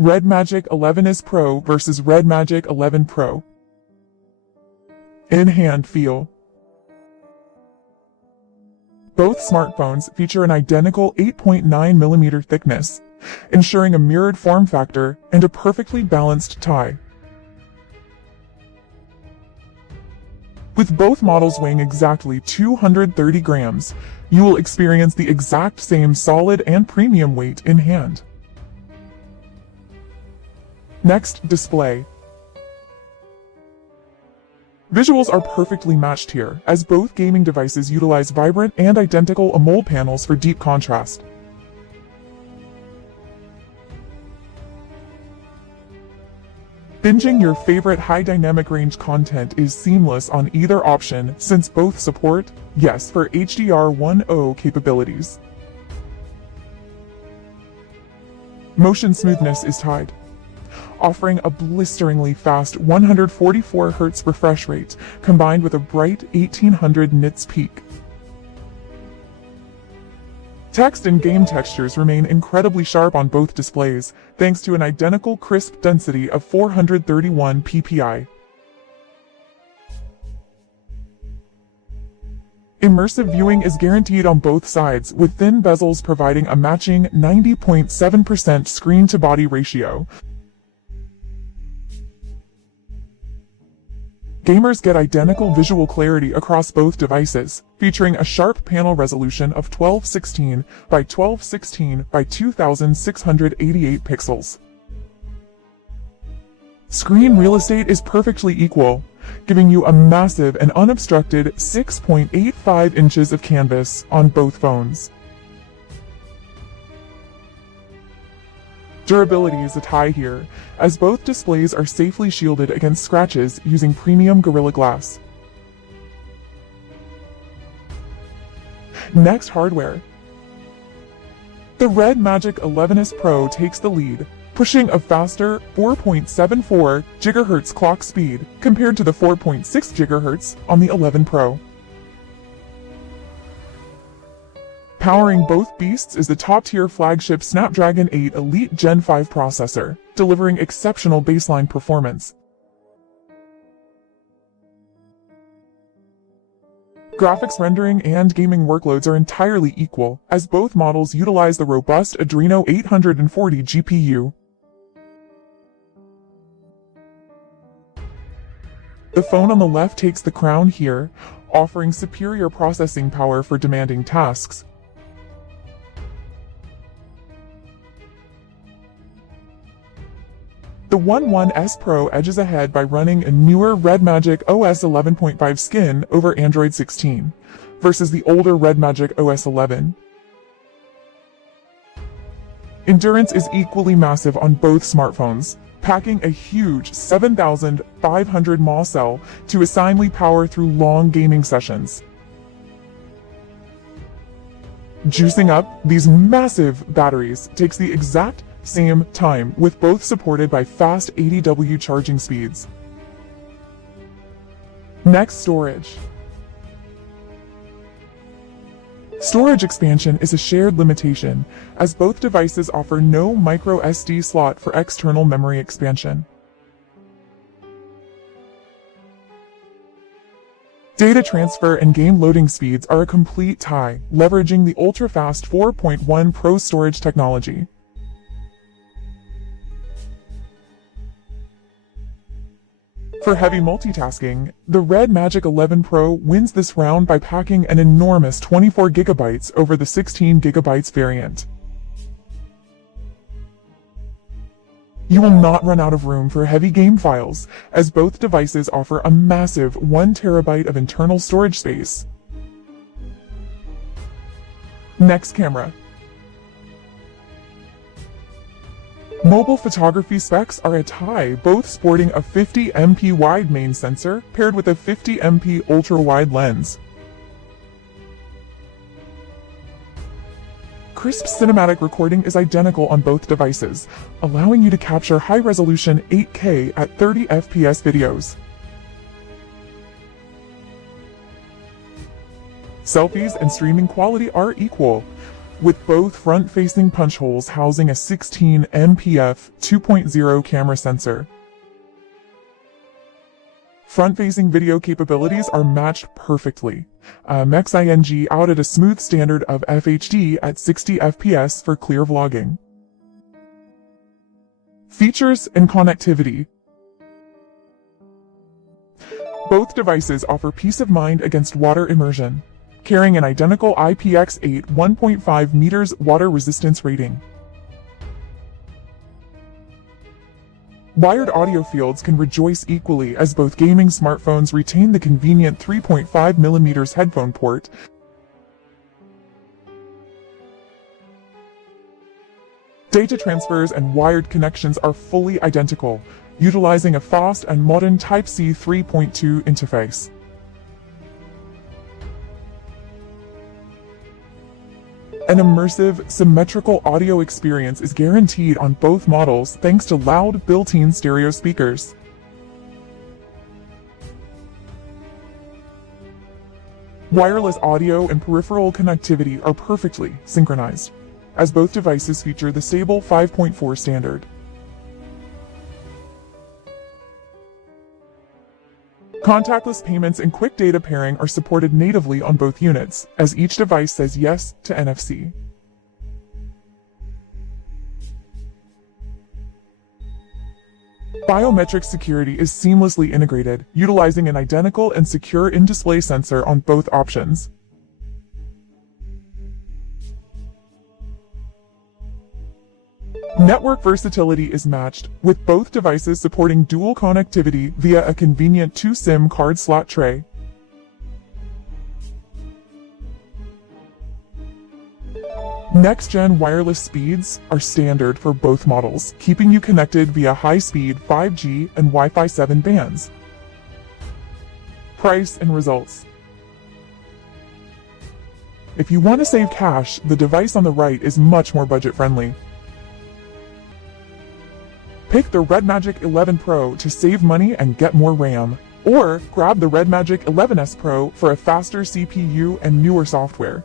Redmagic 11S Pro versus Redmagic 11 Pro. In-hand feel. Both smartphones feature an identical 8.9mm thickness, ensuring a mirrored form factor and a perfectly balanced tie. With both models weighing exactly 230 grams, you will experience the exact same solid and premium weight in hand. Next, display. Visuals are perfectly matched here, as both gaming devices utilize vibrant and identical AMOLED panels for deep contrast. Binging your favorite high dynamic range content is seamless on either option since both support, yes, for HDR10 capabilities. Motion smoothness is tied, offering a blisteringly fast 144 Hz refresh rate combined with a bright 1800 nits peak. Text and game textures remain incredibly sharp on both displays, thanks to an identical crisp density of 431 ppi. Immersive viewing is guaranteed on both sides, with thin bezels providing a matching 90.7% screen-to-body ratio. Gamers get identical visual clarity across both devices, featuring a sharp panel resolution of 1216 by 1216 by 2688 pixels. Screen real estate is perfectly equal, giving you a massive and unobstructed 6.85 inches of canvas on both phones. Durability is a tie here, as both displays are safely shielded against scratches using premium Gorilla Glass. Next, hardware. The Redmagic 11S Pro takes the lead, pushing a faster 4.74 GHz clock speed compared to the 4.6 GHz on the 11 Pro. Powering both beasts is the top-tier flagship Snapdragon 8 Elite Gen 5 processor, delivering exceptional baseline performance. Graphics rendering and gaming workloads are entirely equal, as both models utilize the robust Adreno 840 GPU. The phone on the left takes the crown here, offering superior processing power for demanding tasks. The 11S Pro edges ahead by running a newer Redmagic OS 11.5 skin over Android 16, versus the older Redmagic OS 11. Endurance is equally massive on both smartphones, packing a huge 7,500 mAh cell to assignedly power through long gaming sessions. Juicing up these massive batteries takes the exact same time, with both supported by fast 80W charging speeds. Next, storage. Storage expansion is a shared limitation, as both devices offer no micro SD slot for external memory expansion. Data transfer and game loading speeds are a complete tie, leveraging the ultra-fast 4.1 Pro storage technology. For heavy multitasking, the Redmagic 11 Pro wins this round by packing an enormous 24 GB over the 16 GB variant. You will not run out of room for heavy game files, as both devices offer a massive 1 TB of internal storage space. Next, camera. Mobile photography specs are a tie, both sporting a 50MP wide main sensor paired with a 50MP ultra-wide lens. Crisp cinematic recording is identical on both devices, allowing you to capture high-resolution 8K at 30 FPS videos. Selfies and streaming quality are equal, with both front-facing punch holes housing a 16 MP f2.0 camera sensor. Front-facing video capabilities are matched perfectly. MXING out at a smooth standard of FHD at 60 FPS for clear vlogging. Features and connectivity. Both devices offer peace of mind against water immersion, carrying an identical IPX8 1.5 meters water resistance rating. Wired audio fields can rejoice equally as both gaming smartphones retain the convenient 3.5mm headphone port. Data transfers and wired connections are fully identical, utilizing a fast and modern Type-C 3.2 interface. An immersive, symmetrical audio experience is guaranteed on both models thanks to loud, built-in stereo speakers. Wireless audio and peripheral connectivity are perfectly synchronized, as both devices feature the stable 5.4 standard. Contactless payments and quick data pairing are supported natively on both units, as each device says yes to NFC. Biometric security is seamlessly integrated, utilizing an identical and secure in-display sensor on both options. Network versatility is matched, with both devices supporting dual connectivity via a convenient 2-SIM card slot tray. Next-gen wireless speeds are standard for both models, keeping you connected via high-speed 5G and Wi-Fi 7 bands. Price and results. If you want to save cash, the device on the right is much more budget-friendly. Pick the Redmagic 11 Pro to save money and get more RAM, or grab the Redmagic 11S Pro for a faster CPU and newer software.